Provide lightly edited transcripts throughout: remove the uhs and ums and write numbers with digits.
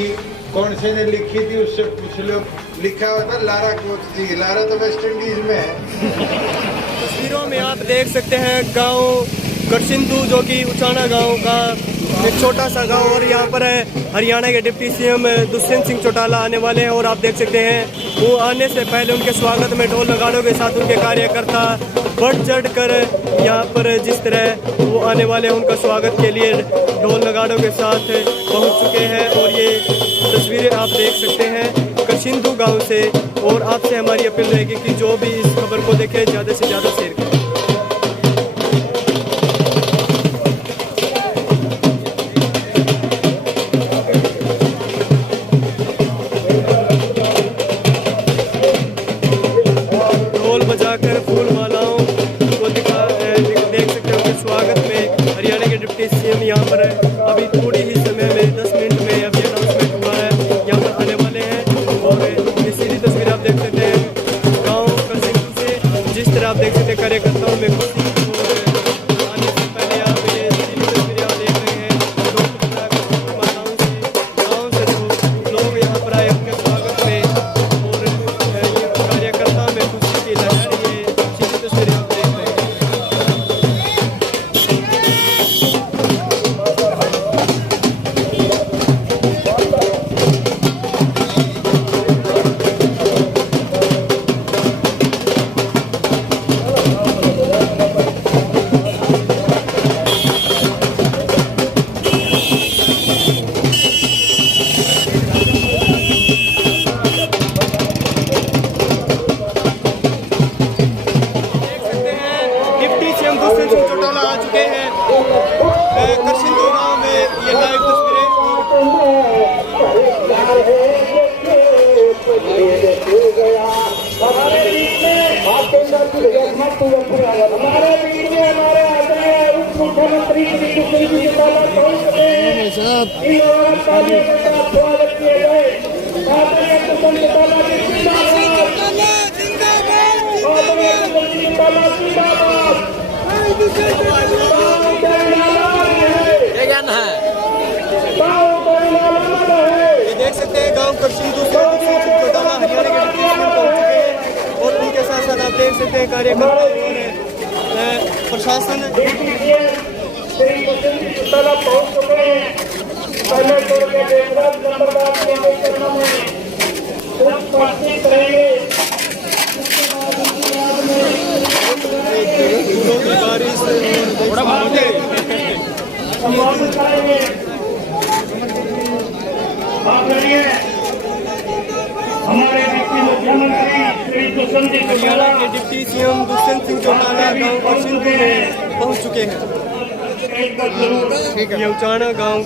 थी, कौन से ने लिखी थी उससे पूछ लो। लिखा हुआ था लारा कोच जी, लारा तो वेस्ट इंडीज में है। तस्वीरों में आप देख सकते हैं गांव करसिंधु, जो कि उचाना गांव का एक छोटा सा गांव, और यहाँ पर हरियाणा के डिप्टी सीएम दुष्यंत सिंह चौटाला आने वाले हैं। और आप देख सकते हैं वो आने से पहले उनके स्वागत में ढोल नगाड़ों के साथ उनके कार्यकर्ता बढ़ चढ़ कर यहाँ पर जिस तरह वो आने वाले हैं उनका स्वागत के लिए ढोल नगाड़ों के साथ पहुँच चुके हैं। और ये तस्वीरें आप देख सकते हैं करसिंधु गाँव से। और आपसे हमारी अपील रहेगी कि जो भी इस खबर को देखे ज़्यादा से ज़्यादा शेयर करें। ढोल बजाकर फूल मालाओं को देख सकते हो कि स्वागत में हरियाणा के डिप्टी सीएम यहाँ पर अभी थोड़ी ही समय में 10 मिनट में अभी अनाउंसमेंट हुआ है, यहाँ पर आने वाले हैं। और ये सीधी तस्वीर आप देख सकते हैं गाँव करसिंधु से, जिस तरह आप देख सकते हैं कार्यकर्ताओं में खुशी। और आने से पहले आप ये सीधी तस्वीरें आप देख रहे हैं गाँव से लोग यहाँ पर आए अपने स्वागत में। और ये कार्यकर्ता में खुशी की लहर, ये सीधी तस्वीरें आप देख रहे हैं। डिप्टी सीएम दुष्यंत सिंह चौटाला आ चुके हैं करसिंधु गांव में। ये लाइव तस्वीरें ये देख सकते हैं गांव करसिंधु से दुष्यंत सिंह चौटाला हरियाणा के डिप्टी सीएम पहुंच चुके हैं। और उनके साथ साथ आप देख सकते हैं कार्यकर्ता और प्रशासन। हमारे मुख्यमंत्री श्री दुष्यंत सिंह हरियाणा के डिप्टी सीएम दुष्यंत सिंह चौटाला गांव करसिंधु में पहुंच चुके हैं। ये उचाना गांव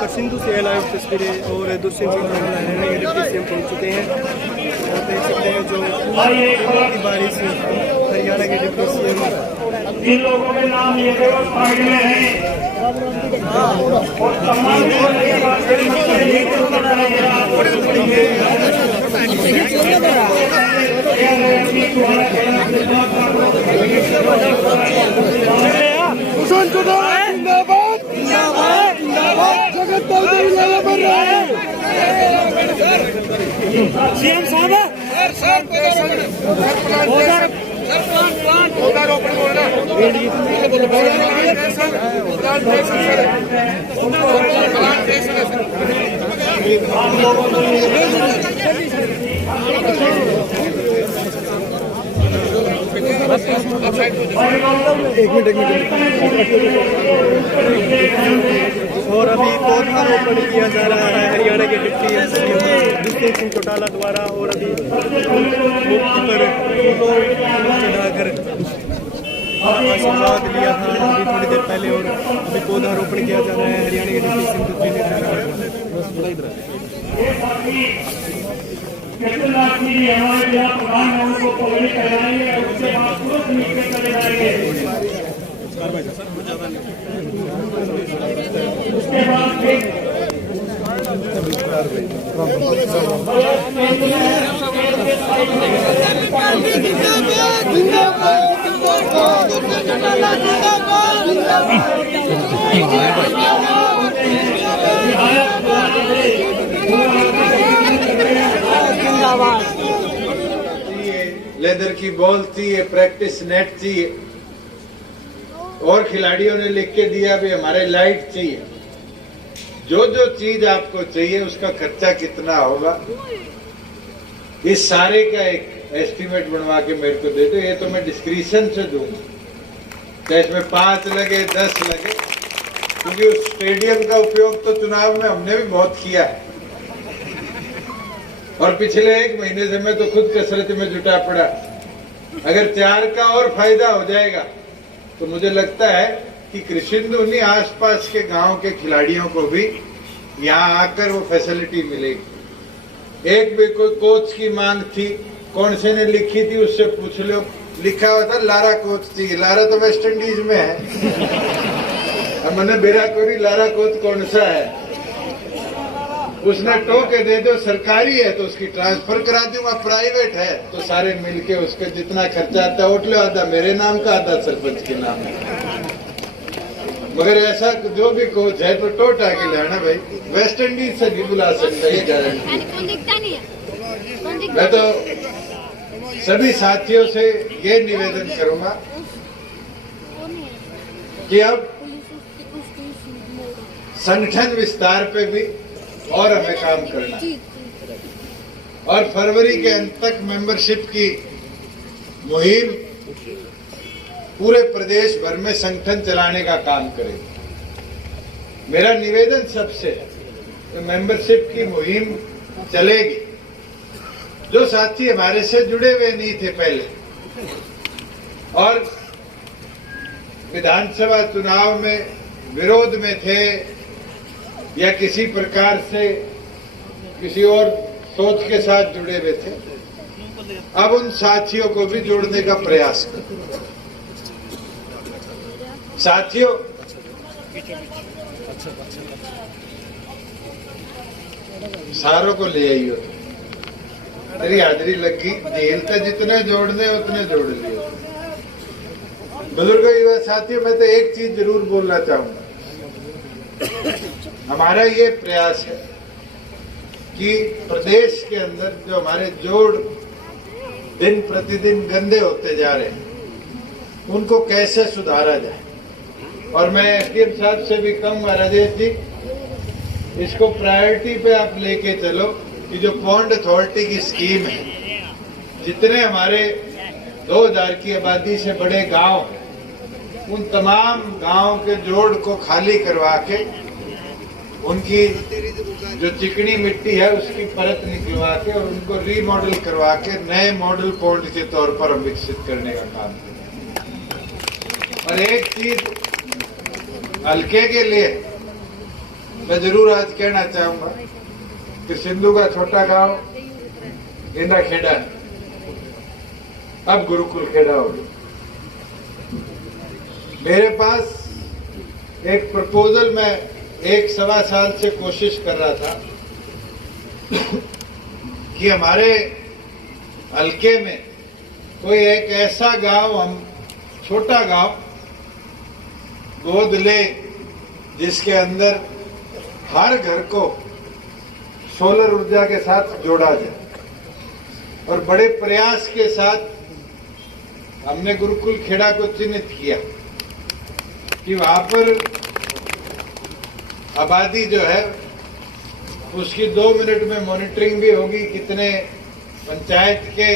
करसिंधु से लाइव तस्वीरें। और दुष्यंत सिंह चौटाला हरियाणा के डिप्टी सीएम पहुंच चुके हैं। आप देख सकते हैं जो की बारिश हरियाणा के डिप्टी सीएम। इन लोगों के नाम ये केवल फाइल में हैं और तमाम सीएम साहब और अभी पौधारोपण किया जा रहा है हरियाणा के डिप्टी सीएम दुष्यंत सिंह चौटाला द्वारा। और अभी मुक्ति पर चढ़ाकर आशीर्वाद लिया था अभी थोड़ी देर पहले। और अभी पौधारोपण किया जा रहा है हरियाणा के डिप्टी सीएम दुष्यंत सिंह चौटाला। हमारे यहाँ प्रधान है उनको पगड़ी पहनाएंगे, उसके बाद तुरंत नीचे चले जाएंगे। उसके बाद चाहिए, लेदर की बॉल चाहिए, प्रैक्टिस नेट चाहिए, और खिलाड़ियों ने लिख के दिया भी हमारे लाइट चाहिए। जो जो चीज आपको चाहिए उसका खर्चा कितना होगा, इस सारे का एक एस्टिमेट बनवा के मेरे को दे दो। ये तो मैं डिस्क्रिप्शन से दूंगा, चाहे इसमें 5 लगे 10 लगे, क्योंकि उस स्टेडियम का उपयोग तो चुनाव में हमने भी बहुत किया है, और पिछले 1 महीने से मैं तो खुद कसरत में जुटा पड़ा। अगर 4 का और फायदा हो जाएगा तो मुझे लगता है कि कृषिंदु उन्हीं आसपास के गांव के खिलाड़ियों को भी यहाँ आकर वो फैसिलिटी मिलेगी। एक भी कोई कोच की मांग थी, कौन से ने लिखी थी उससे पूछ लो, लिखा हुआ था लारा कोच चाहिए। लारा तो वेस्ट इंडीज में है, हमने बेरा कोरी लारा कोच कौन सा है, उसने टोके दे दो सरकारी है तो उसकी ट्रांसफर करा दूंगा, प्राइवेट है तो सारे मिलके उसका जितना खर्चा आता है उठ लो, आधा मेरे नाम का आधा सरपंच के नाम का। मगर ऐसा जो भी कोच है तो टोटा के लाना भाई, वेस्ट इंडीज से भी बुला सकता है, ये गारंटी। मैं तो सभी साथियों से ये निवेदन करूंगा कि अब संगठन विस्तार पे भी और हमें काम करना, और फरवरी के अंत तक मेंबरशिप की मुहिम पूरे प्रदेश भर में संगठन चलाने का काम करेंगे। मेरा निवेदन सबसे है कि मेंबरशिप की मुहिम चलेगी। जो साथी हमारे से जुड़े हुए नहीं थे पहले और विधानसभा चुनाव में विरोध में थे या किसी प्रकार से किसी और सोच के साथ जुड़े हुए थे, अब उन साथियों को भी जोड़ने का प्रयास करें। साथियों, सारों को ले आइयो, तेरी हाजिरी लगी, जेल तो जितने जोड़ने उतने जोड़ लिए। बुजुर्गों, युवा साथियों, मैं तो एक चीज जरूर बोलना चाहूंगा, हमारा ये प्रयास है कि प्रदेश के अंदर जो हमारे जोड़ दिन प्रतिदिन गंदे होते जा रहे हैं उनको कैसे सुधारा जाए। और मैं एसडीएम साहब से भी कहूंगा, राजेश जी, इसको प्रायोरिटी पे आप लेके चलो कि जो पॉन्ड अथॉरिटी की स्कीम है, जितने हमारे 2000 की आबादी से बड़े गांव, उन तमाम गांव के जोड़ को खाली करवा के उनकी जो चिकनी मिट्टी है उसकी परत निकलवा के और उनको रीमॉडल करवा के नए मॉडल पॉन्ड के तौर पर हम विकसित करने का काम करें। और एक चीज हल्के के लिए मैं जरूर आज कहना चाहूंगा कि सिंधु का छोटा गांव गेंदा खेड़ा अब गुरुकुल खेड़ा हो गया। मेरे पास एक प्रपोजल में 1-1.25 साल से कोशिश कर रहा था कि हमारे हल्के में कोई एक ऐसा गांव, हम छोटा गांव गोद ले जिसके अंदर हर घर को सोलर ऊर्जा के साथ जोड़ा जाए। और बड़े प्रयास के साथ हमने गुरुकुल खेड़ा को चिन्हित किया कि वहां पर आबादी जो है उसकी 2 मिनट में मॉनिटरिंग भी होगी, कितने पंचायत के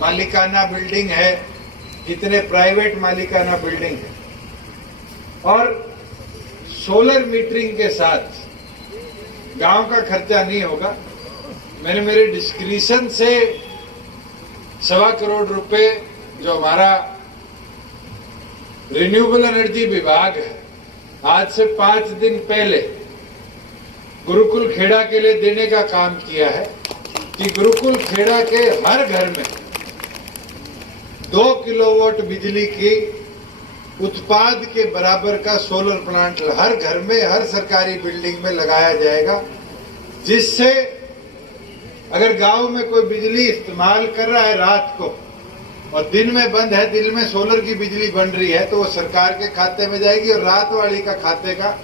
मालिकाना बिल्डिंग है, कितने प्राइवेट मालिकाना बिल्डिंग है, और सोलर मीटरिंग के साथ गांव का खर्चा नहीं होगा। मैंने मेरे डिस्क्रिप्शन से 1.25 करोड़ रुपए जो हमारा रिन्यूएबल एनर्जी विभाग है आज से 5 दिन पहले गुरुकुल खेड़ा के लिए देने का काम किया है कि गुरुकुल खेड़ा के हर घर में 2 किलोवाट बिजली की उत्पाद के बराबर का सोलर प्लांट हर घर में, हर सरकारी बिल्डिंग में लगाया जाएगा, जिससे अगर गांव में कोई बिजली इस्तेमाल कर रहा है रात को और दिन में बंद है, दिन में सोलर की बिजली बन रही है, तो वो सरकार के खाते में जाएगी और रात वाली का खाते का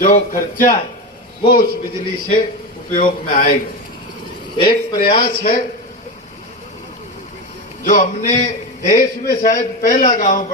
जो खर्चा है वो उस बिजली से उपयोग में आएगा। एक प्रयास है जो हमने देश में शायद पहला गांव